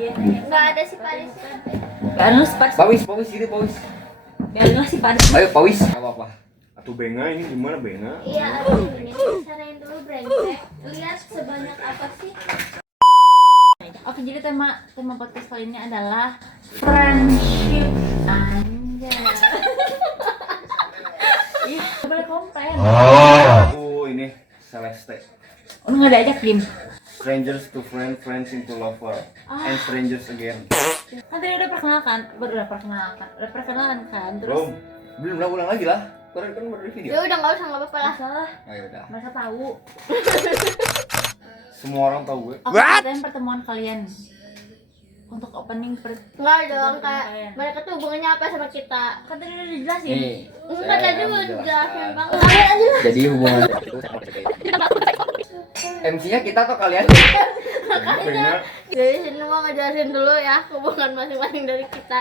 Nggak ada si Paris. Gak ada si Paris. Pawis sini Pawis. Gak ada si Paris. Ayo Pawis. Apa? Atau benga ini gimana benga? Iya, aduh ini carain dulu brengsek. Lihat sebanyak apa sih? Oke, jadi tema podcast kali ini adalah friendship. Anjay. Ih, boleh komplain. Oh ini Celeste. Oh, nggak diajak Dim. Strangers to friend, friends into lover, and strangers again. Kan tadi udah perkenalan kan. Terus Belum lah, ulang lagi lah. Kan baru di video. Ya udah nggak usah, nggak apa-apa lah. salah, Ayo udah. mereka tahu. Semua orang tahu gue. Oke, ceritain pertemuan kalian untuk opening Nggak dong, kayak mereka tuh hubungannya apa sama kita? kan tadi udah dijelasin. Nih. Enggak, saya tadi akan udah menjelaskan. jelasin banget. Kalian aja lah. Jadi hubungan itu sama MC-nya kita atau kalian? Benga. Jadi sini mau ngejelasin dulu ya hubungan masing-masing dari kita.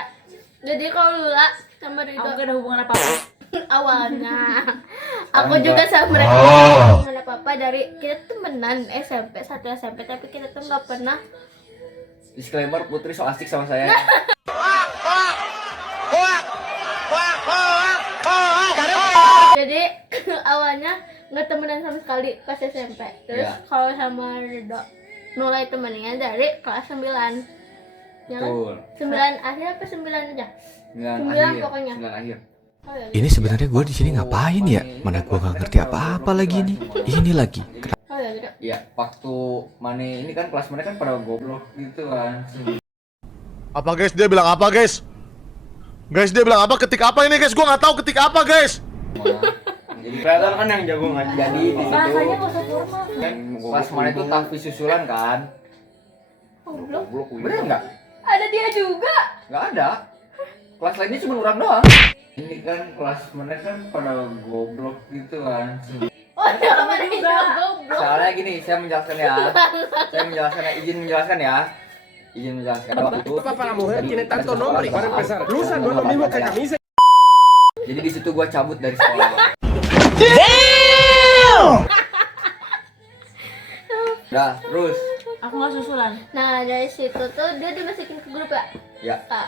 Jadi kalau Lula sama Aku Ridho gak ada hubungan apa-apa. awalnya aku juga sama mereka nggak ada apa-apa, dari kita temenan SMP, satu SMP, tapi kita tuh nggak pernah. Disclaimer, Putri so asik sama saya. Jadi awalnya nggak temenan sama sekali pas SMP. Terus Iya. kalau sama Ridho mulai temennya dari kelas 9. Ya kan? Betul. 9 akhir apa 9 aja? 9 9 akhir. pokoknya. 9 akhir. Oh, ya. Ini sebenarnya gue di sini ngapain ya? Mana gue nggak ngerti apa-apa lagi nih. Ini lagi. Oh ya gitu. Iya, waktu mana ini kan kelas mana kan pada goblok gitu kan. Apa guys? Dia bilang apa guys? Guys dia bilang apa? Ketik apa ini guys? Gua nggak tahu ketik apa guys. Jadi Kelihatan kan yang jago ngaji. jadi di situ Bahasanya gak usah formal. kan kelas mana itu tahfiz susulan kan? Goblok. Goblok Bener nggak? Ada dia juga. Nggak ada. Kelas lainnya cuma orang doang. Ini kan kelas mana kan pada goblok gitu kan. Oh, sama juga goblok. Soalnya gini, saya menjelaskan ya. Izin menjelaskan ya. Waktu itu. Jadi di situ gua cabut dari sekolah. Dah, terus. Aku gak susulan. Nah dari situ tuh dia dimasukin ke grup ya. Ya. Kak,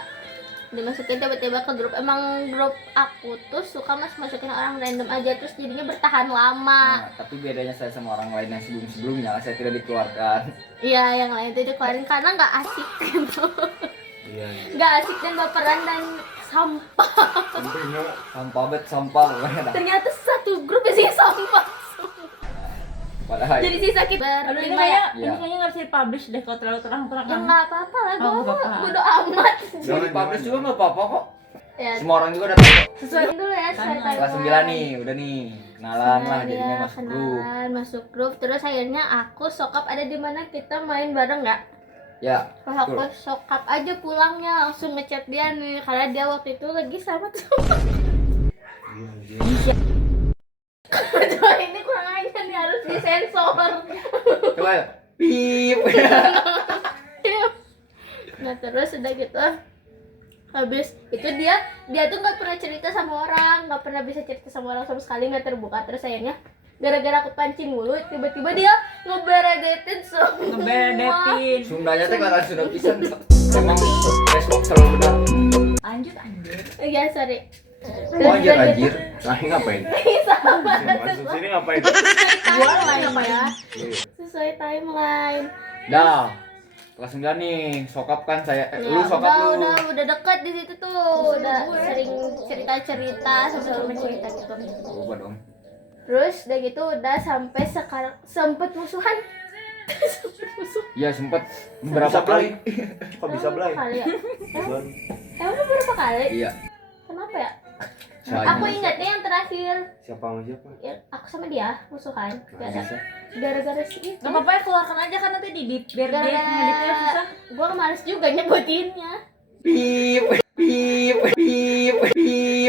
dimasukin tiba-tiba ke grup. Emang grup aku tuh suka masukin orang random aja, terus jadinya bertahan lama. Nah, tapi bedanya saya sama orang lain yang sebelum-sebelumnya, saya tidak dikeluarkan. Iya, yang lain tuh dikeluarin karena nggak asik gitu. Iya. Nggak asik dan baperan dan sampah. Sampah sampah. Ternyata satu grup isinya sampah. Padahal Jadi sisa kita Aduh, ini berlima ya. kayaknya nggak bisa dipublish deh kalau terlalu terang-terang. Ya nggak apa-apa lah, Oh, nggak gue apa-apa. bodo amat. Jadi publish juga nggak apa-apa kok. Ya, Semua orang juga udah tahu kok. sesuai dulu ya, sesuai Kelas Kelas 9 nih, udah nih. Kenalan lah jadinya Iya, masuk grup. kenalan, masuk grup. Terus akhirnya aku sokap ada di mana kita main bareng nggak? Ya. Kalau aku sokap aja pulangnya langsung ngechat dia nih, karena dia waktu itu lagi sama tuh. Coba ini kurang aja nih, harus disensor. Coba ya. Pip. Nah terus udah gitu, habis itu dia tuh nggak pernah cerita sama orang, nggak pernah bisa cerita sama orang sama sekali, nggak terbuka. Terus akhirnya gara-gara aku pancing mulu, tiba-tiba dia ngeberedetin semua. Ngeberedetin. Sundanya teh kelihatan Sunda pisan. Emang Facebook selalu benar. Lanjut anjir. Iya sorry. Oh anjir. Nah ini ngapain? Masuk sini ngapain? Timeline apa ya? Sesuai timeline. Dah. Kelas 9 nih, sokap kan saya. Lu sokap lu. udah deket di situ tuh, udah sering cerita sama cerita gitu. Coba dong. Terus udah gitu udah sampai sekarang sempet musuhan. Iya sempet berapa Bisa belai? kali? Kok bisa belai? Kali ya? Emang berapa kali? Iya. Kenapa ya? Soalnya- Aku ingatnya yang terakhir, Siapa sama siapa? ya, aku sama dia musuhan. Nggak bisa. Gara-gara si itu. Gak apa-apa ya, keluarkan aja kan nanti di biar dia ngeditnya susah. Gua males juga nyebutinnya. Pip.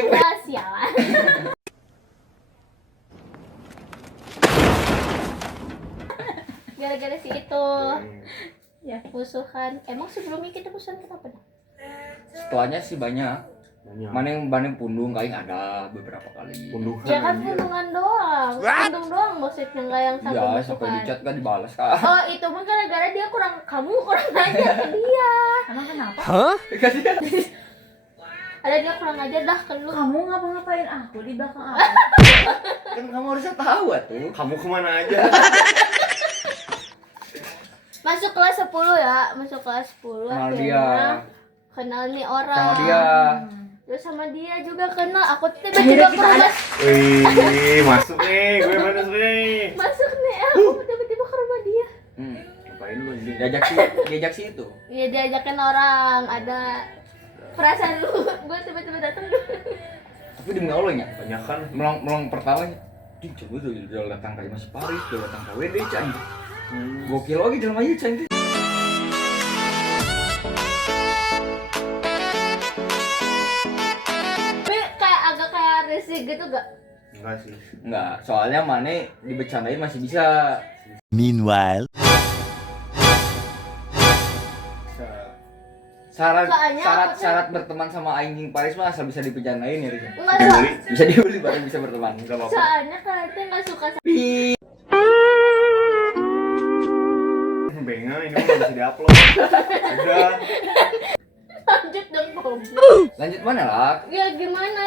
Wah sialan. Gara-gara si itu Ya. musuhan. Emang sebelumnya kita musuhan kenapa dah? Setelahnya sih banyak. Banyak. Mana yang pundung kain ada beberapa kali. Punduhan. Ya kan pundungan doang. Pundung doang maksudnya, nggak yang sampai Iya, sampai di musuhan. chat kan dibalas kan. Oh itu mah gara-gara dia kurang, kamu kurang nanya ke dia. Apa? Kasihan. Ada dia kurang ajar dah ke lu. Kamu ngapa-ngapain aku di belakang aku? Kan kamu harusnya tahu tuh. Kamu kemana aja? Masuk kelas 10 ya, masuk kelas 10 Kenal akhirnya dia. kenal nih orang. Sama dia. Terus sama dia juga kenal. Aku tiba-tiba ke rumah. Wih, masuk nih, gue masuk nih. Masuk nih, aku tiba-tiba ke rumah dia. Ngapain lu ini? Diajak sih itu. Iya diajakin orang, ada perasaan lu. Gue tiba-tiba datang. Tapi demi Allah nya, Banyakan. melang pertamanya. Ding, coba udah datang kayak Mas Paris, udah datang ke WD, Cang. Gokil lagi dalam aja, Cang. Tapi kayak agak kayak risih gitu gak? Enggak sih. Enggak, soalnya Mane dibecandain masih bisa. Meanwhile, Bisa. Soalnya Syarat berteman sama anjing Paris mah asal bisa dibecandain ya, Riz. Enggak Dibeli. Bisa dibeli baru bisa berteman. Enggak apa-apa. soalnya kalian tuh nggak suka sama Benga, ini mah nggak bisa diupload. Udah. lanjut dong goblok. Lanjut mana lah? Ya gimana?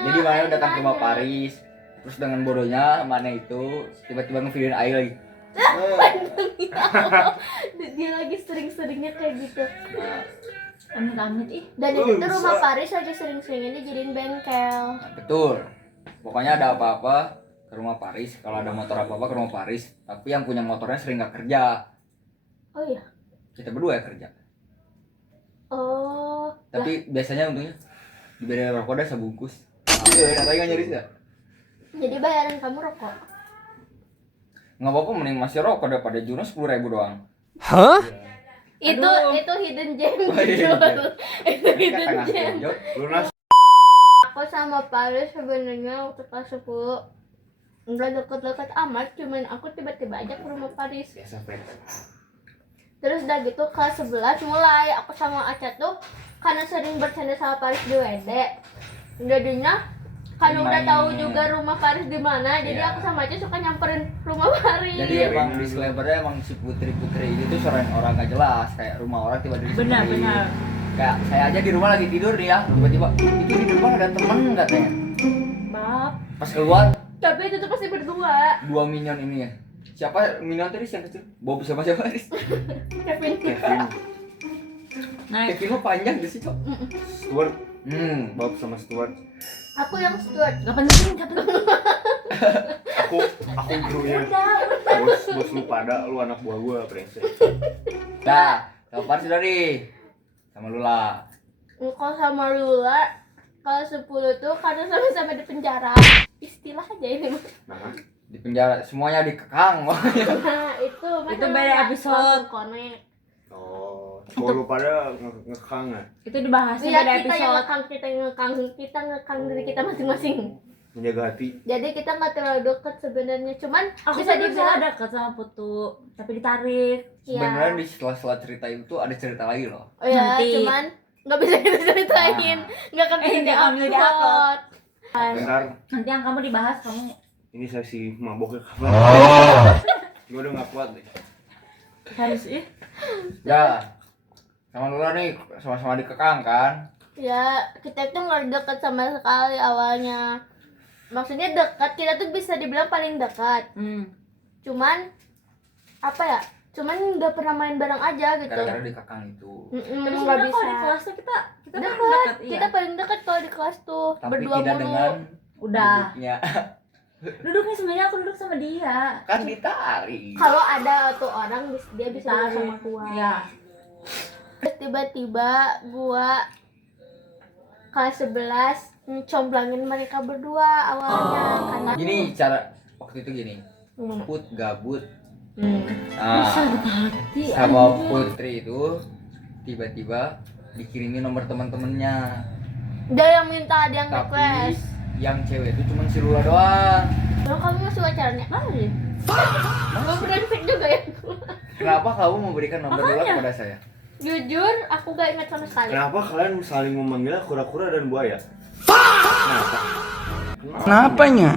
Jadi Mane datang ke rumah Tanya. Paris. Terus dengan bodohnya Mane itu tiba-tiba ngevideoin Ayu lagi. Dia lagi sering-seringnya kayak gitu. Nah, Amit-amit ih. Dan itu tuh rumah Paris lagi sering-seringnya dijadiin bengkel. betul. Pokoknya ada apa-apa ke rumah Paris. Kalau ada motor apa-apa ke rumah Paris. Tapi yang punya motornya sering gak kerja. Oh iya. Kita berdua ya kerja. Oh. Tapi biasanya untungnya diberi rokok dah sebungkus. Katanya nggak nyaris gak? Jadi bayaran kamu rokok. Nggak apa-apa, mending masih rokok daripada Juno 10.000 doang. Itu hidden gem. Oh, hidden gem. Itu hidden Tengah gem. genjot. Lunas. Aku sama Paris sebenarnya waktu kelas 10 enggak deket-deket amat, cuman aku tiba-tiba aja ke rumah Paris. Biasa friends. Terus udah gitu kelas 11 mulai aku sama Aca tuh karena sering bercanda sama Paris di WD. Jadinya karena udah Main. tahu juga rumah Paris di mana, jadi Iya. aku sama Aca suka nyamperin rumah Paris. Jadi emang disclaimernya emang si putri-putri ini tuh seorang orang gak jelas. Kayak rumah orang tiba-tiba Benar, disebutin. benar. Kayak saya aja di rumah lagi tidur nih ya, tiba-tiba itu di depan ada temen katanya. Maaf. Pas keluar Tapi itu tuh pasti berdua. 2 minion ini ya. Siapa minion tadi yang kecil? Bob sama siapa? Kevin. Kevin, Naik. Kevin mah panjang di situ. Stuart, Bob. Bob sama Stuart. Aku yang Stuart. Gak penting, gak penting. Aku gurunya. Bos lu pada, lu anak buah gua, brengsek. Dah, kapan sudah nih? Sama Lula. Kalau sama Lula kelas 10 tuh karena sama-sama di penjara. Istilah aja ini mah. Nah, Di penjara semuanya dikekang. Nah, itu Itu beda episode. Connect. oh, kalau lu pada ngekang ya, Itu dibahasnya Iya, beda kita yang episode. ngekang diri kita masing-masing. menjaga hati. Jadi kita nggak terlalu dekat sebenarnya, cuman Aku bisa bisa dibilang dekat sama Putu, tapi ditarik. Sebenarnya ya. di sela-sela cerita itu ada cerita lagi loh. Oh ya, Nanti. cuman nggak bisa kita ceritain, nggak akan bisa nggak akan bisa di-upload. Bentar, Nanti yang kamu dibahas kamu. ini sesi maboknya kapan? Gua udah gak kuat deh. Harus ih. Ya, sama Lula nih sama-sama dikekang kan. Ya, kita tuh nggak dekat sama sekali awalnya. Maksudnya dekat, kita tuh bisa dibilang paling dekat. Cuman apa ya? Cuman nggak pernah main bareng aja gitu. Gara-gara dikekang itu. Tapi Nggak sebenarnya bisa. kalau di kelas tuh kita paling Dekat, dekat, iya. kita paling dekat kalau di kelas tuh Tapi berdua tidak mulu. dengan Udah. duduknya. Duduknya sebenarnya aku duduk sama dia. Kan ditarik. Kalau ada tuh orang dia bisa duduk sama gua. Iya. Terus tiba-tiba gua kelas 11 ngecomblangin mereka berdua awalnya karena Gini cara waktu itu gini. Gimana? Put gabut. Bisa Nah, hati. sama Putri itu tiba-tiba dikirimin nomor teman-temannya. dia yang minta, dia yang Tapi request. yang cewek itu cuma si Lula doang. Kalau kamu masih pacarnya? Gue brengsek juga ya. Kenapa kamu memberikan nomor Lula kepada saya? Jujur, aku gak ingat sama sekali. Kenapa kalian saling memanggilnya kura-kura dan buaya? Kenapanya?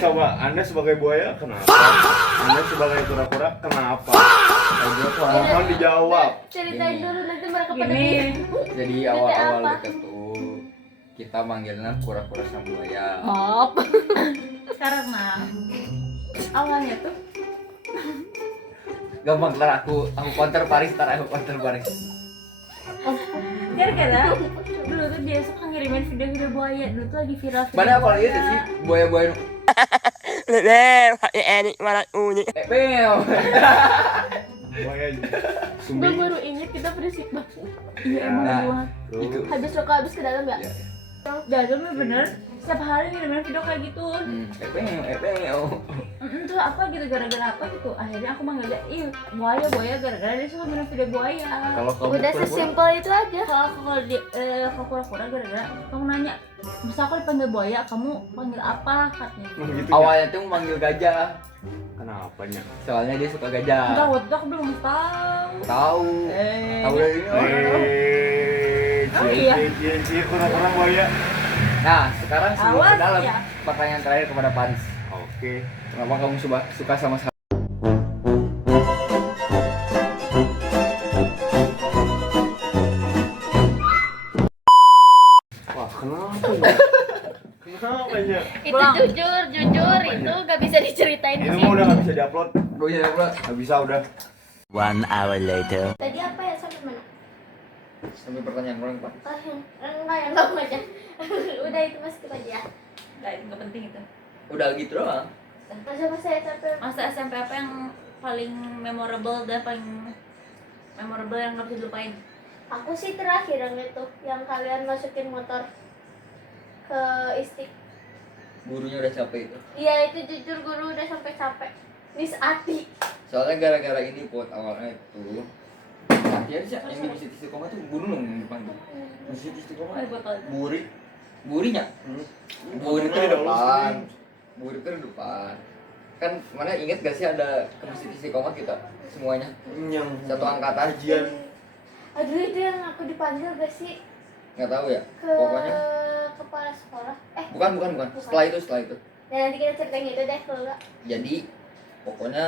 Coba, Anda sebagai buaya kenapa? Anda sebagai kura-kura kenapa? Ayo, Mohon dijawab. Ceritain Gini. dulu nanti mereka pada Gini. bingung. Jadi Nanti awal-awal apa? deket tuh kita manggilnya kura-kura sama buaya. Apa? Karena awalnya tuh Gampang ntar aku counter Paris, ntar aku counter Paris. gara-gara dulu tuh dia suka ngirimin video-video buaya. Dulu tuh lagi viral video Mana apa lagi sih buaya-buaya? Beo. Buaya Gue sumbing. baru inget kita berisik banget. Iya emang Nah. gua. Itu. Habis rokok habis ke dalam ya? Ya. Dalam bener setiap hari ngirimin video kayak gitu. Beo. Itu apa gitu gara-gara apa gitu. Akhirnya aku manggil dia, ih buaya gara-gara dia suka ngirim video buaya. Kalau kamu Udah pura-pura, sesimpel itu aja. Kalau dia kalau kura-kura gara-gara kamu nanya, bisa aku dipanggil buaya, kamu panggil apa katanya. Gitu ya. awalnya tuh manggil gajah. Kenapa nya? Soalnya dia suka Enggak, gajah. waktu itu aku belum tahu. Tahu. Tahu dari ini. Oh, iya. Kura-kura buaya. Nah, sekarang sebelum Awas, ke dalam, ya. pertanyaan terakhir kepada Paris. Oke. Kenapa kamu suka sama saya? Wah, kenapa ya? Kenapa ya? Itu Pulang. jujur itu gak bisa diceritain di Ini sini. mah udah nggak bisa diupload. Gue ya pula. Nggak bisa udah. 1 hour later. Tadi apa ya sampai mana? Sampai pertanyaan orang Pak. Ah, enggak yang kamu aja. Udah itu mas kita aja. Enggak, itu nggak penting itu. Udah gitu doang. Masa saya sampai Masa SMP apa yang paling memorable dan paling memorable yang nggak bisa dilupain? aku sih terakhir yang itu yang kalian masukin motor ke Istik. Gurunya udah capek itu. Iya itu jujur guru udah sampai capek. Nis Ati. Soalnya gara-gara ini buat awalnya itu. Latihan sih yang di Masjid Istiqomah tuh guru dong yang depan tuh. Masjid Istiqomah. Oh, gue tahu. Buri. Burinya. Buri itu di depan. Buri itu di depan. Kan mana inget gak sih ada ke Masjid Istiqomah kita semuanya Yang satu angkatan Kajian. Aduh itu yang aku dipanggil gak sih nggak tahu ya ke pokoknya kepala sekolah? bukan setelah itu Nah nanti kita ceritain itu deh kalau enggak. jadi pokoknya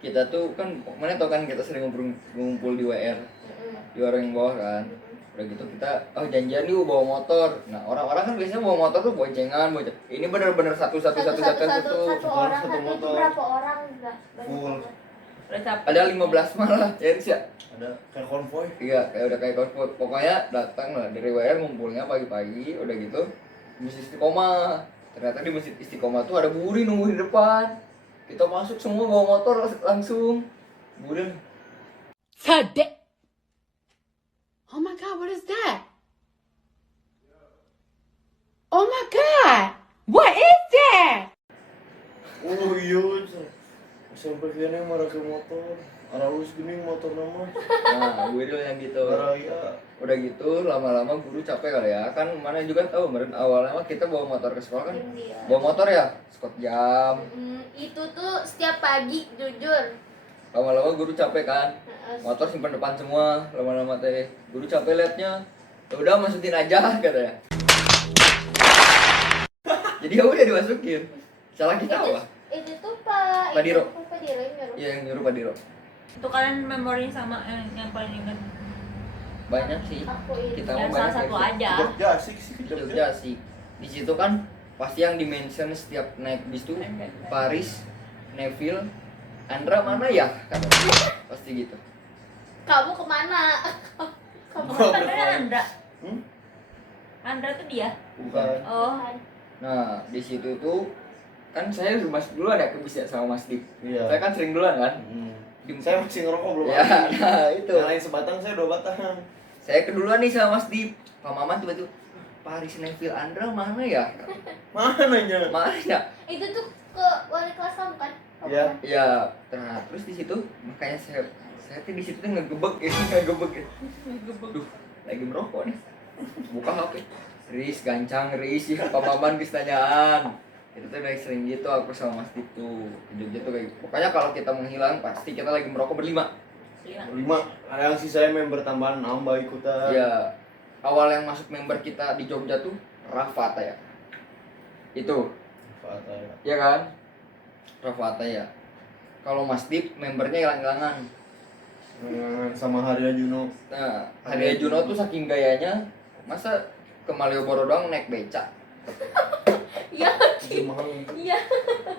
kita tuh kan mana tau kan kita sering ngumpul di WR di warung yang bawah kan udah gitu kita janjian yuk bawa motor. Nah orang-orang kan biasanya bawa motor tuh boncengan ini bener-bener satu Satu orang Satu tapi itu motor. berapa orang enggak banyak Full. banget. Udah capek. ada 15 malah ya sih. Ada kayak konvoy. Iya, kayak udah kayak konvoy. Pokoknya datang lah dari WR ngumpulnya pagi-pagi, udah gitu di Masjid Istiqomah. Ternyata di Masjid Istiqomah tuh ada buri nunggu di depan. Kita masuk semua bawa motor langsung. Buri. Oh my god, what is that? Oh my god! What is that? Oh iya. Sampai kayaknya marah ke motor. Aralus gini motor nama. Nah, buri yang gitu. Raya. Udah gitu lama-lama guru capek kali ya. Kan mana juga tahu kemarin awalnya mah kita bawa motor ke sekolah kan. Iya. Bawa motor ya, Scott jam. Itu tuh setiap pagi jujur. Lama-lama guru capek kan. Heeh. Motor simpan depan semua, lama-lama teh guru capek liatnya. Ya udah masukin aja katanya. Jadi ya udah dimasukin. Salah kita apa? Itu tuh Pak Pak Diro. Pak Diro yang nyuruh. Iya yang nyuruh Pak Diro. Itu kalian memori sama yang paling ingat? Banyak sih. Aku itu. Kita Yang mau salah banyak satu ya. aja. Jogja asik sih Jogja. Jogja sih. Di situ kan pasti yang dimention setiap naik bis tuh Paris, Neville, Andra mana ya? Kata dia. Pasti gitu. Kamu kemana? Kamu Kan Andra. Hmm? Andra tuh dia. Bukan. Oh, Nah, di situ tuh kan saya udah masuk duluan ya ke bis ya sama Mas Dik. Iya. Saya kan sering duluan kan. Saya masih ngerokok belum. Ya, habis. nah itu. Nyalain sebatang saya 2 batang. Saya keduluan nih sama Mas Dip. Pak Maman tiba-tiba Paris, Neville, Andra mana ya? Mananya? Mana ya? Itu tuh ke wali kelas kamu kan? Iya. Ya, nah, terus di situ makanya saya tuh di situ tuh ngegebek ya, ngegebek ya. Duh, lagi merokok nih. Buka HP. Riz, gancang, Riz, ya Pak Maman bis tanyaan. Itu tuh udah sering gitu aku sama Mas Dip tuh. Ke Jogja tuh kayak pokoknya kalau kita menghilang pasti kita lagi merokok berlima. 5. Ada yang sisanya member tambahan nambah ikutan. Ya, awal yang masuk member kita di Jogja tuh Rafata ya. Itu, Fata ya. ya kan? Rafata ya. Kalau Mas Dip membernya hilang-hilangan. sama Harya Juno. Nah, Harya Juno tuh saking gayanya, masa ke Malioboro doang naik beca. Iya. Itu mahal. Iya.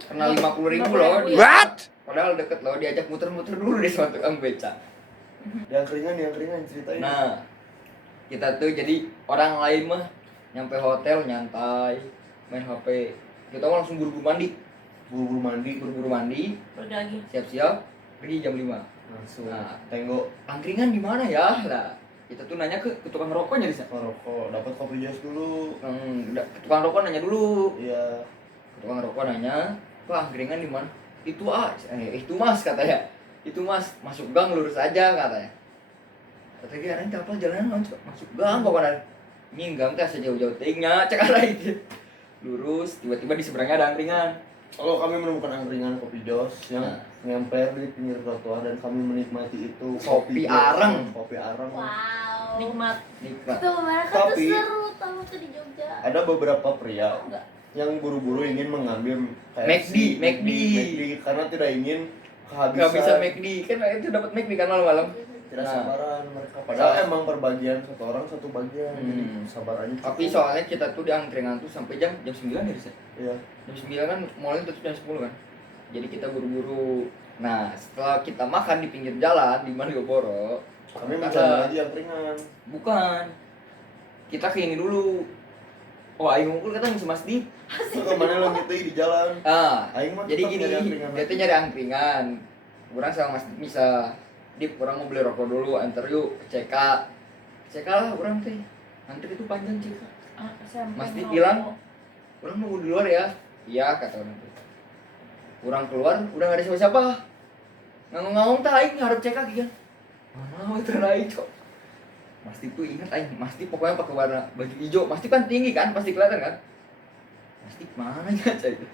Kena 50.000 loh dia. What? Padahal deket loh, diajak muter-muter dulu di suatu tukang beca. Yang ringan ceritain. Nah, kita tuh jadi orang lain mah nyampe hotel nyantai, main HP. Kita mah langsung buru-buru mandi, Buru-buru mandi Pergi lagi. siap-siap pergi jam 5. langsung Nah. tengok Angkringan di mana ya? Lah, kita tuh nanya ke tukang rokoknya di sana. rokok, dapat kopi jas dulu. Ke tukang rokok nanya dulu. Iya. Ke tukang rokok nanya, "Pak, angkringan di mana?" "Itu itu Mas," katanya. "Itu Mas, masuk gang lurus aja," katanya. Kata dia, "Nanti apa jalanan masuk gang kok kan?" "Ini gang teh sejauh-jauh tingnya," cek arah itu. Lurus, tiba-tiba di seberangnya ada angkringan. Kalau kami menemukan angkringan kopi jos yang Nah. ngemper di pinggir trotoar dan kami menikmati itu Kopi jos, areng. kopi areng. Wow. Nikmat. Nikmat. Tuh mereka tuh Tapi- seru tahu tuh di Jogja. Ada beberapa pria Enggak. yang buru-buru ingin mengambil McD. McD karena tidak ingin kehabisan. Gak bisa McD, kan itu dapat McD kan malam-malam. Tidak Nah. sabaran mereka. Padahal Salah. emang perbagian satu orang satu bagian. Jadi sabar aja. Tapi soalnya kita tuh di angkringan tuh sampai jam 9 ya, Ris? Iya. Jam 9 kan mallnya tutup jam 10 kan. Jadi kita buru-buru. Nah, setelah kita makan di pinggir jalan di Malioboro, Kami Ada. mencari lagi angkringan. bukan. Kita ke ini dulu. Oh, aing ngumpul katanya si Mas Dip. Itu kemana lo gitu di jalan? Ah, Aing mah jadi tetap gini, nyari angkringan dia lagi. tuh nyari angkringan. Kurang sama Mas Dip bisa. Dip, kurang mau beli rokok dulu, antar yuk ke CK. CK lah, kurang teh. Antri itu panjang CK. Ah, SMP Mas Dik ngerokok. bilang, "Kurang nunggu di luar ya." "Iya," kata orang tuh. Kurang keluar, udah gak ada siapa-siapa. Ngomong-ngomong tak aing ngarep CK kan. Mana itu naik, Cok. Mas Dip tuh ingat aing, Mas Dip pokoknya pakai warna baju hijau. Mas Dip kan tinggi kan, pasti kelihatan kan? Mas Dip mana ya cari itu?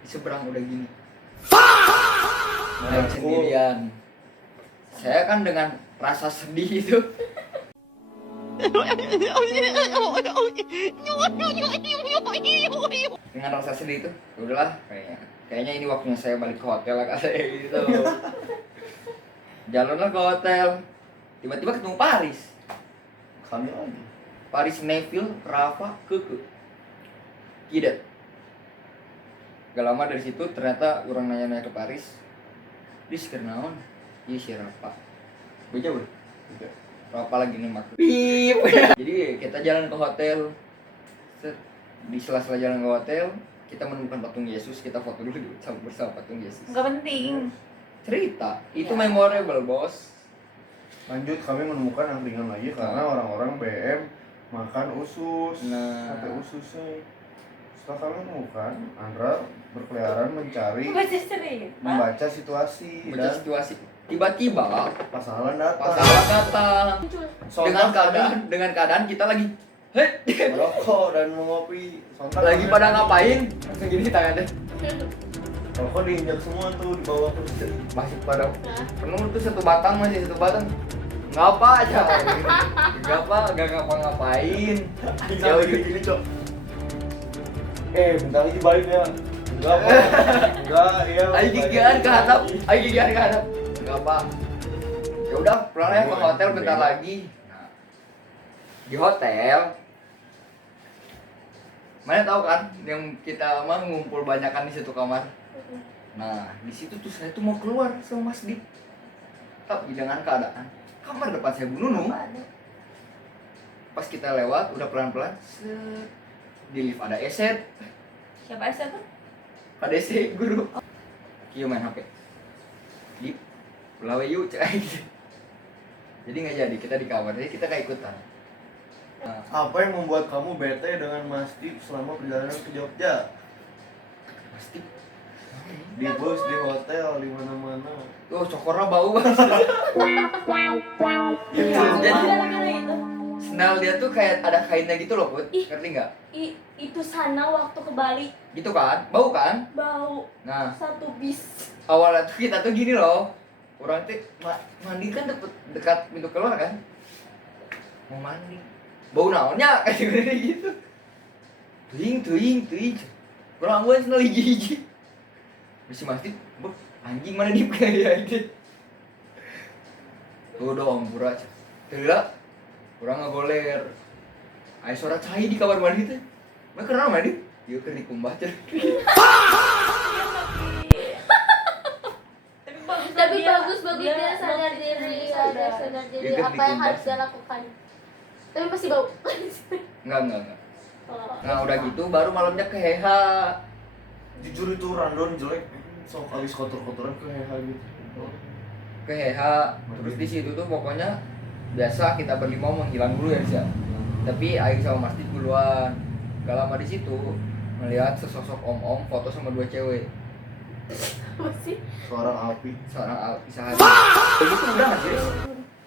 Di seberang udah gini. Naik Aku- sendirian. Saya kan dengan rasa sedih itu. Dengan rasa sedih itu, ya udahlah kayaknya ini waktunya saya balik ke hotel lah kata saya gitu. Jalanlah ke hotel, tiba-tiba ketemu Paris. Kami lagi. Paris, Neville, Rafa, Keke, Kidet. Gak lama dari situ ternyata orang nanya-nanya ke Paris, "Dis kenaon?" "Iya si Rafa." "Beja bro?" Gitu. Rafa lagi nembak. Pip. Jadi kita jalan ke hotel. Set. Di sela-sela jalan ke hotel, kita menemukan patung Yesus, kita foto dulu bersama patung Yesus. Enggak penting. Cerita, itu Ya. memorable, Bos. Lanjut kami menemukan angkringan lagi karena orang-orang BM makan usus. Nah. Sampai ususnya. Setelah kami menemukan, Andra berkeliaran mencari Baca cerita. membaca situasi Baca dan situasi. Tiba-tiba pasangan datang. pasangan datang Sontak dengan keadaan kita lagi merokok dan mengopi. Sontak lagi kami- pada ngapain? Langsung gini tangannya. Rokok diinjak semua tuh di bawah kursi. Masih pada penuh tuh satu batang, masih satu batang. Ngapa aja? Gak ngapa-ngapain. Ya udah gini, Cok. Bentar lagi balik ya. Enggak, Pak. Enggak, iya. Ayo gigian ke atap, ayo gigian ke atap. Enggak apa. Ya udah, pulang ya ke hotel bentar lagi. Nah, di hotel, mana tahu kan yang kita mah ngumpul banyakan di satu kamar. Nah, di situ tuh saya tuh mau keluar sama Mas Dik. Tapi dengan keadaan kamar depan saya Bu Nunung. Pas kita lewat, udah pelan-pelan, set. Di lift ada Eset, Siapa Esa tuh? ada si guru. Kieu main HP. Di lawe yuk cek aja. Jadi nggak jadi, kita di kamar, jadi kita kayak ikutan. Nah, Apa yang membuat kamu bete dengan Mas Dik selama perjalanan ke Jogja? pasti. Di bus, di hotel, di mana-mana. Oh, cokornya bau banget. Iya, Jadi gara-gara itu. sendal dia tuh kayak ada kainnya gitu loh, Put. Ih. Ngerti nggak? Itu sana waktu ke Bali Gitu kan? Bau kan? bau Nah, satu bis. awalnya tuh kita tuh gini loh. Orang tuh mandi kan dekat pintu keluar kan? Mau mandi. Bau naonnya kayak gitu. Tuing. Kurang gue sendal hiji-hiji. Masih masih, anjing mana dia kayak gitu. tuh dong pura tidak kurang ngagoler ada suara cai di kamar mandi teh mah kenapa mandi yuk ke dikumbah cer Tapi bagus dia sadar diri, dia sadar diri Dia apa yang dikumbah harus sih. dia lakukan. Tapi masih bau. enggak Oh. nah udah gitu baru malamnya ke heha Jujur itu random jelek. Sok abis kotor-kotoran ke heha gitu. ke heha terus di situ tuh pokoknya biasa kita berlima mau menghilang dulu ya sih tapi Aing sama Masjid duluan gak lama di situ melihat sesosok om foto sama dua cewek Apa sih? Seorang api. seorang Isahan begitu udah nggak sih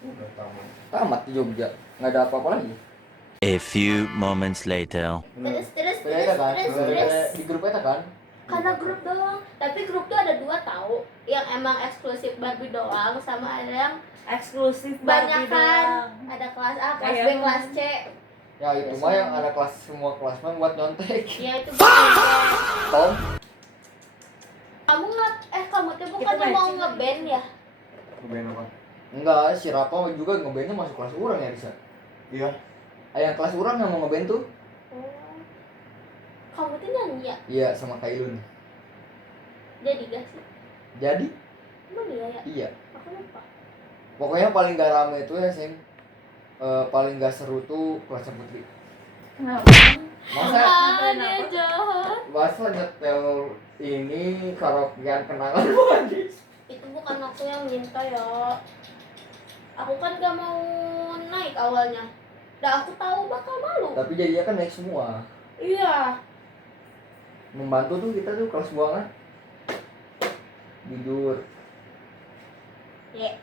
Udah tamat. tamat di Jogja nggak ada apa-apa lagi A few moments later. Terus beda kan di grup itu kan karena grup doang. Tapi grup tuh ada 2 tahu, yang emang eksklusif Barbie doang sama ada yang eksklusif banyak Barbie kan. doang. Ada kelas A, kelas B, Kayak- kelas C. ya itu mah yang ada kelas semua kelas mah buat nyontek Ya itu bukan. Tom Kamu kamu tuh Kita bukannya mau matching. ngeband ya? Kebayang apa? enggak si Rapa juga ngebandnya masuk kelas orang ya bisa Iya. yang kelas orang yang mau ngeband tuh Oh. Kamu tuh nyanyi ya? iya sama Kailun Jadi gak sih? jadi Emang iya ya? iya Aku lupa. pokoknya paling gak rame itu ya sing paling gak seru tuh kelas putri Kenapa? masa Dia jahat. masa nyetel ini karaokean kenangan manis Itu bukan aku yang minta ya. Aku kan gak mau naik awalnya. Dah aku tahu bakal malu. tapi jadinya kan naik semua Iya. membantu tuh kita tuh kelas buangan jujur Ya.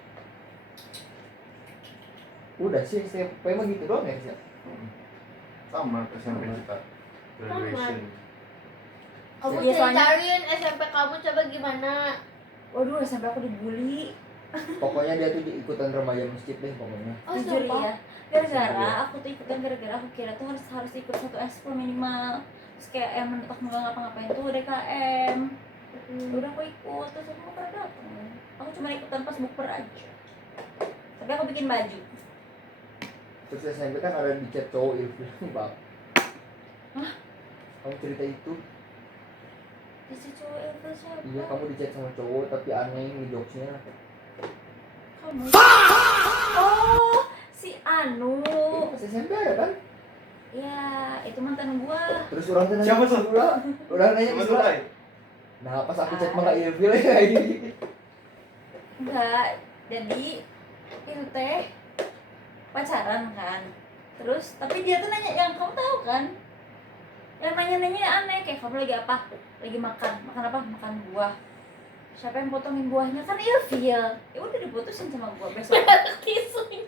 udah sih SMP mah gitu doang ya sih Tamat SMP kita. Graduation. Kamu Iya, soalnya- ceritain SMP kamu coba gimana? Waduh, sampai aku dibully. pokoknya dia tuh ikutan remaja masjid deh pokoknya Oh, Jujur sumpah? ya. Gara-gara aku tuh ikutan gara-gara aku kira tuh harus ikut 1 ekskul minimal. Terus kayak yang mentok nggak ngapa-ngapain tuh DKM. Udah aku ikut, terus aku nggak pernah datang. Aku cuma ikutan pas bukber aja. Tapi aku bikin baju. terus SMP kan ada di chat cowok ilfil bang Hah? kamu cerita itu Di situ itu siapa? iya kamu di chat sama cowok tapi aneh nih jokesnya Kamu. Oh, si Anu. pas SMP ada kan Ya, itu mantan gua. terus orang tuh nanya Siapa ke tuh? Sula. orang nanya ke Siapa tuh, Sula. Lai? Nah pas aku chat mah gak ilfil ya kayak gini Enggak, jadi itu teh pacaran kan. Terus tapi dia tuh nanya yang kamu tahu kan? Yang nanya-nanya aneh kayak kamu lagi apa? Lagi makan apa? Makan buah. Siapa yang potongin buahnya? Kan ilfil. Ya udah diputusin sama gua besok. Tisunya.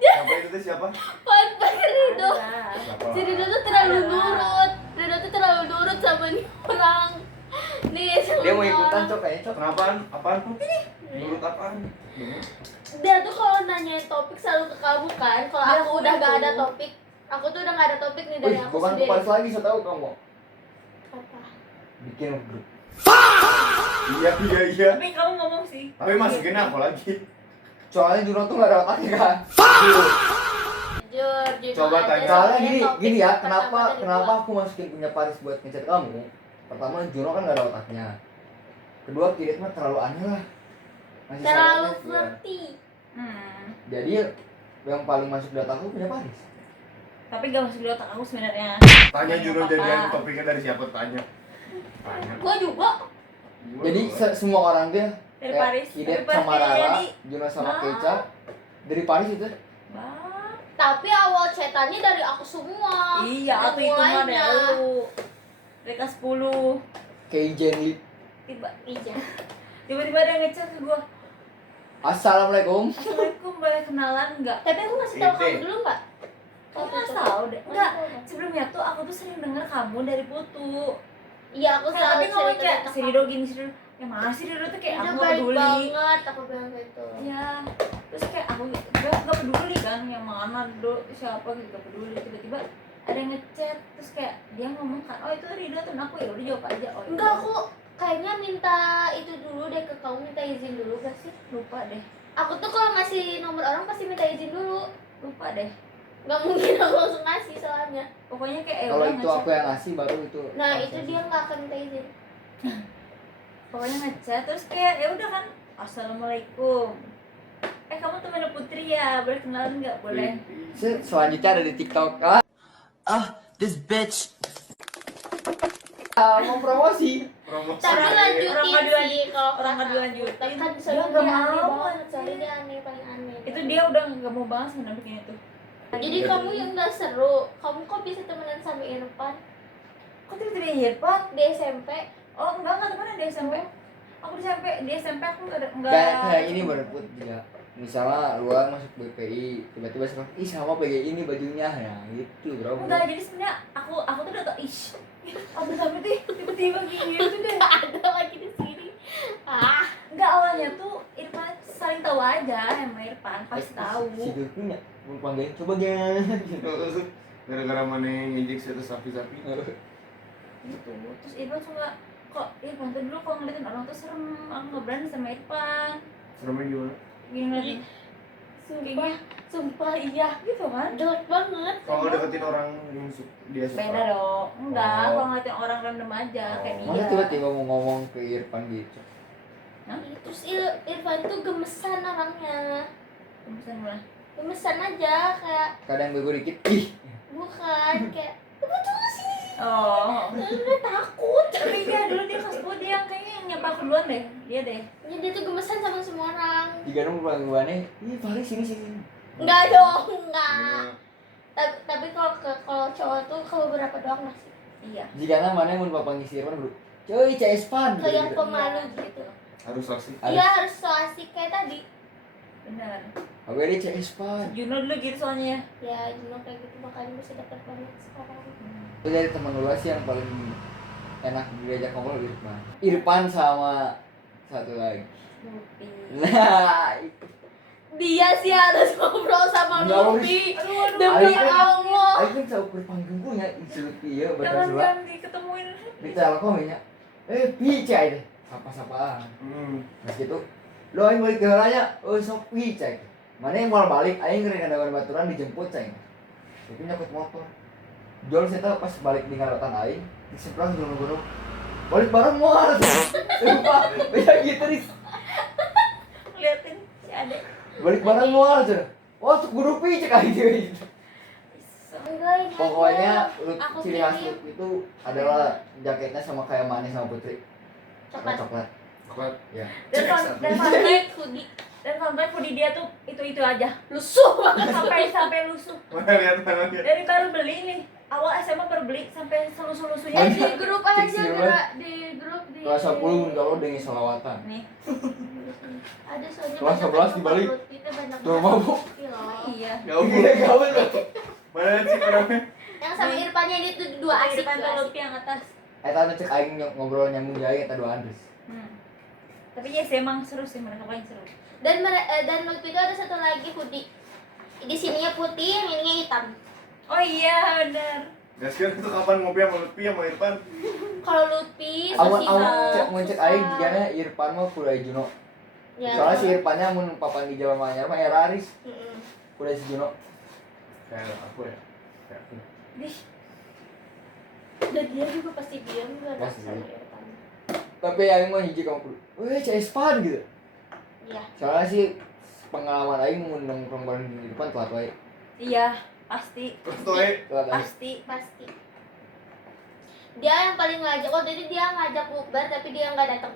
Siapa itu tuh siapa? Pak Rido. Ada. Siapa? Si Rido tuh terlalu nurut. Rido tuh terlalu nurut sama nih orang. Nih sama dia mau nih ikutan orang. cok kayaknya cok Kenapaan? Apaan tuh? Menurut apaan? Dia tuh kalau nanyain topik selalu ke kamu kan. Kalau Dia aku udah gak tuh. ada topik, aku tuh udah gak ada topik nih dari wih aku bukan sendiri. kupas lagi saya tahu kamu Apa? bikin grup Iya. Tapi kamu ngomong sih. Tapi masukin apa lagi? soalnya Juno tuh gak ada otaknya kan Jujur Coba aja tanya. soalnya soalnya gini topik gini ya pertama kenapa dari kenapa gua. aku masukin punya Paris buat ngechat kamu pertama Juno kan gak ada otaknya kedua Kirit mah terlalu aneh lah masih Terlalu sangat, ya. flirty. Jadi yang paling masuk data aku punya Paris. Tapi gak masuk di otak aku sebenarnya. Tanya Juno Apa-apa. jadian topiknya dari siapa tanya. Tanya. Gua juga. Jadi semua orang dia Dari Paris. Kidet Tapi sama Paris Rara, jadi. Juno sama Ah. Keca dari Paris itu. Bah. Tapi awal chatannya dari aku semua. Iya, Dari aku itu mah dari mulainya. lu. Dari kelas 10. Kayak Jenly. Iya. Tiba-tiba ada yang ngechat ke gua. Assalamualaikum. Assalamualaikum, boleh kenalan nggak? Tapi aku ngasih tahu Ide. kamu dulu nggak? Kamu nggak tahu deh. Enggak, sebelumnya tuh aku tuh sering denger kamu dari Putu. Iya, aku Kan selalu tapi ngomong kayak cerita si Rido gini, si Rido. Ya mana sih Rido tuh kayak Udah aku nggak baik peduli. banget, aku bilang gitu. Ya, terus kayak aku nggak peduli kan yang mana Rido siapa gitu nggak peduli. Tiba-tiba ada yang ngechat terus kayak dia ngomong kan, oh itu Rido temen aku ya udah jawab aja. Oh, Enggak, aku kayaknya minta itu dulu deh ke kamu, minta izin dulu gak sih? Lupa deh. Aku tuh kalau ngasih nomor orang pasti minta izin dulu. Lupa deh. Gak mungkin aku langsung ngasih soalnya. Pokoknya kayak Kalau udah itu ngechat. aku yang ngasih baru itu. Nah itu dia nggak akan minta izin. Pokoknya ngechat terus kayak ya udah kan, assalamualaikum. Kamu teman Putri ya, boleh kenalan nggak? Boleh. Selanjutnya ada di TikTok. This bitch. Mau promosi. Promosi. Tapi Orang lanjutin nggak sih kalau orang nggak kata dilanjutin. aku. Kan Dia soalnya nggak dia aneh mau, banget, soalnya anjir. dia aneh paling aneh. Itu dia udah nggak mau banget sama bikin itu. Jadi kamu yang nggak seru, kamu kok bisa temenan sama Irfan Kok tiba-tiba Irfan? di SMP? Oh enggak temenan di SMP. Aku di SMP aku enggak. Kayak ini berput juga. Misalnya luar masuk BPI, tiba-tiba sekarang, ih sama PGI ini bajunya, ya gitu bro. Enggak, jadi sebenarnya aku tuh udah tau, ish, apa sampai tuh tiba-tiba gitu deh. Ada lagi di sini. Enggak, awalnya tuh Irfan saling tahu aja sama Irfan, pasti tahu. Si Gurkunya mau panggilin coba gak? Gara-gara mana yang ngejek status sapi-sapi. Gitu. Terus Irfan suka, kok Irfan tuh dulu kalau ngeliatin orang tuh serem, aku nggak berani sama Irfan. Seremnya gimana? Gini lagi, Sumpah, sumpah iya. gitu kan? Jelek banget. Kalau deketin orang yang dia suka. Beda dong, enggak, Oh. kalau ngeliatin orang random aja kayak Oh. dia. Masa tiba-tiba mau ngomong ke Irfan gitu? Terus Irfan tuh gemesan orangnya. Pesan gue. Gemesan aja kayak Kadang gue dikit, ih bukan kayak "Ibu tunggu sini." Oh. Gue takut. Tapi dia dulu dia kelas 10 dia yang kayaknya yang nyapa aku duluan deh, dia deh. Ya, dia tuh gemesan sama semua orang. jika dong panggilannya, ih Fahri sini. Enggak dong, enggak. Gimana? Tapi kalau cowok tuh kalau beberapa doang masih. Iya. Jika namanya mau bapak ngisi Irfan bro, cuy CS Pan. Kayak yang pemalu gitu. Harus asik. Iya harus so asik kayak tadi. Benar. Aku ini CS Pan. Juno dulu gitu soalnya. Ya Juno kayak gitu makanya bisa dapat banget sekarang. Itu dari teman gue sih yang paling enak diajak ngobrol Irfan. Irfan sama satu lagi. Lupi. Nah, itu. Dia sih harus ngobrol sama Nggak Lupi. Aduh, Demi Ayo. Allah. Aku kan selalu berpanggung gue ya, instruksi ya, Jangan berdua. jangan diketemuin. Di telkom ya, pica aja, sapa-sapaan. Mas gitu, lo yang balik ke halanya, sok pica. Mana yang mau balik, aing ngeri ada baturan dijemput ceng. Itu nyakut motor. Jual saya tahu pas balik di ngarotan aing, disemprot gunung-gunung. Balik bareng mual. Sumpah, beda gitu nih. Liatin si Ade. Balik bareng mual aja. Wah, tuh guru pica kayak gitu. Enggak ini Pokoknya aja. look Aku ciri khas kirim. look itu adalah jaketnya sama kayak Manis sama Putri. Coklat. Coklat. Coklat. Ya. Dan fun fact hoodie. Dan fun fact hoodie dia tuh itu aja. Lusuh banget. Sampai lusuh. Mana lihat tangannya? Dari baru beli nih. Awal SMA baru beli sampai selusuh-lusuhnya Ya di di grup aja Fix ya, di grup di Kelas 10 kalau dengan solawatan. nih. ada soalnya Kelas banyak 11 yang dibalik. upload, kita banyak Tuh, banget mabuk. Iya loh. Iya. Gaul. Gaul. Mana lihat sih orangnya? Yang sama Irfannya dia tuh dua asik Depan dua asik. Lupi yang atas. Eta cek aing ngobrol nyambung jae eta dua Andres. Tapi ya sih emang seru sih, mereka paling seru. Dan waktu itu ada satu lagi hoodie. Di sininya putih, yang ininya hitam. Oh iya benar. Gak sih itu kapan ngopi sama Lutfi sama Irfan? Kalau Lutfi, Awan Sosial, cek mau cek aing jigana Irfan mah kuliah Juno. Ya. Soalnya si Irfannya mun papan di Jawa Manyar mah era Aris. Mm-mm. Kuliah si Juno. Kayak aku ya. Kayak aku. Dih, Dan dia juga pasti diam juga Pasti. sama Irfan. Tapi aing mah hiji kamu kudu. Weh, CS Pan gitu. Iya. Soalnya sih pengalaman aing mun nongkrong bareng di Irfan telat wae. iya pasti. Terus tuh Telat aing. Pasti. Dia yang paling ngajak. Oh, jadi dia ngajak bukber tapi dia nggak datang.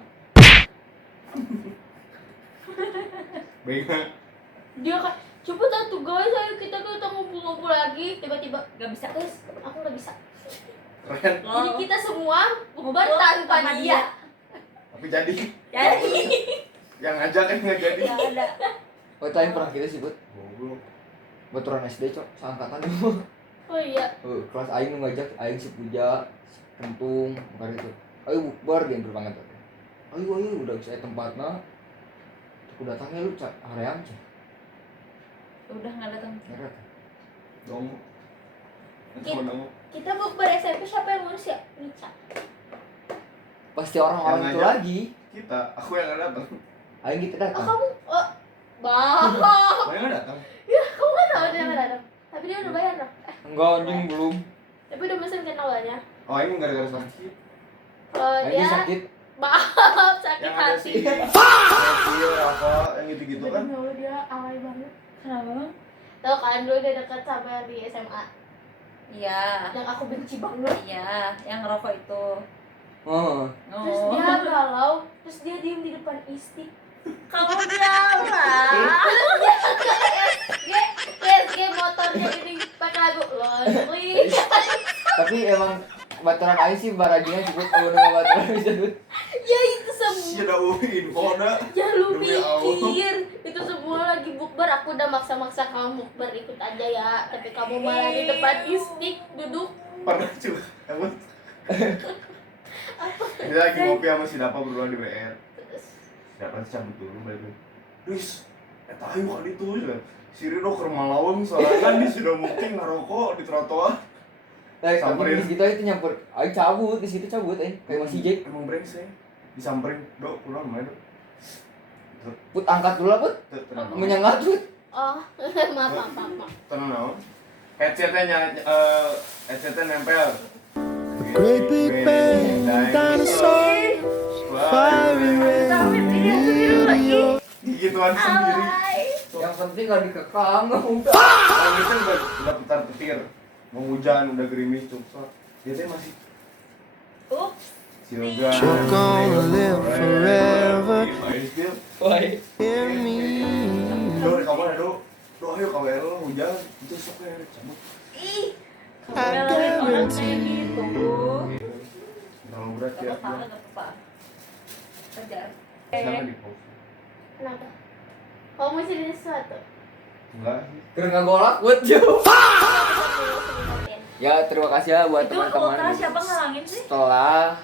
baiknya. Dia kan cepet atuh guys, ayo kita ngumpul-ngumpul lagi. Tiba-tiba Gak bisa. guys, aku nggak bisa. Keren. Jadi kita semua bukber Ngumpul tanpa tanpa dia. Tapi jadi. Jadi Yang ngajak kan nggak jadi. ya ada. Oh, itu aing pernah gitu sih, Bud. Goblok. Baturan SD, Cok. Seangkatan dulu. Oh iya. Kelas aing nu ngajak aing si Puja, Kentung, bukan itu. Ayo bukber dia berbanget. Ayo udah bisa tempatna. Aku datangnya lu cak aream cak. Udah nggak datang. Ngeret. Dong. Gitu. Cuma dong. Kita bukber SMP siapa yang ngurus ya? Mica. pasti orang-orang Yang itu ngajak. lagi. Kita, aku yang nggak datang. Ayo kita Oh datang. kamu, bah, Kamu yang nggak datang. ya kamu nggak tahu dia nggak datang. Tapi dia udah bayar loh. Enggak anjing belum. Tapi udah mesen kan awalnya. Oh ini gara-gara sakit. Kalau Ayo dia, sakit. maaf sakit Yang ada hati. si Iya, apa yang gitu-gitu kan? Demi Allah, dia alay banget. Kenapa? Tahu kan dulu dia dekat sama yang di SMA. Iya. Yang aku benci banget. Iya, yang ngerokok itu. Oh. Terus dia galau, terus dia diem di depan Isti. Kamu bilang PSG motornya ini pakai lagu Lonely. Tapi emang baturan aing sih barajinya cukup kalau nggak baturan bisa dut. Ya itu semua. Si ada info ada. Ya lu Demi Allah. pikir itu semua lagi bukber, aku udah maksa-maksa kamu bukber ikut aja ya, tapi kamu malah di depan Isti duduk. Pernah juga. Emang. Ini lagi ngopi sama si Dapa berdua di WR. Dapa cabut dulu balik. Terus, ayo kali itu ya. Si Rino ke rumah lawang soalnya kan dia sudah mungkin ngerokok di trotoar. Nah, tapi Samperin. di situ itu nyampur. Aing cabut di situ cabut kayak masih Jack. Emang brengsek. Disamperin, "Dok, pulang main, Dok." Put angkat dulu lah put. Tenang. Menyengat put. Oh, maaf. Tenang naon. Headsetnya nempel. Great Big Bang Dinosaur Fiery Radio. Digituan sendiri. Yang penting gak dikekang. Kalau itu udah putar petir. Mau hujan, udah gerimis, cuma dia teh masih Silga. You're gonna live forever Wah. in me. Do, di kamar ya, Do. Do, ayo KWR lo hujan. Itu sok ya, cabut. ih. I Orang kayak guarantee. gitu. Terlalu berat Gak ya. apa-apa, gak apa-apa. Ajar. Jangan di pause. Kenapa? Kamu masih ada sesuatu? Enggak. Terus ngagolak buat jauh. Ya terima kasih ya buat Itu teman-teman. ultra siapa ngalangin sih? Setelah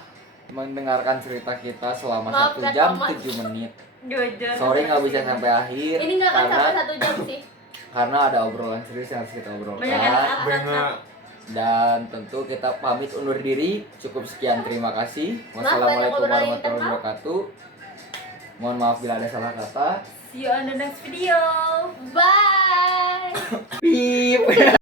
mendengarkan cerita kita selama Maaf, 1 Kak jam Thomas. 7 menit. Jujur. Sorry nggak bisa sampai akhir Ini nggak akan karena sampai 1 jam sih. karena ada obrolan serius yang harus kita Banyak obrolkan. anak-anak. Benar. Dan tentu kita pamit undur diri. Cukup sekian, terima kasih. Maaf, Wassalamualaikum banyak obrolan warahmatullahi internal. wabarakatuh. Mohon maaf bila ada salah kata. See you on the next video. Bye. Pip.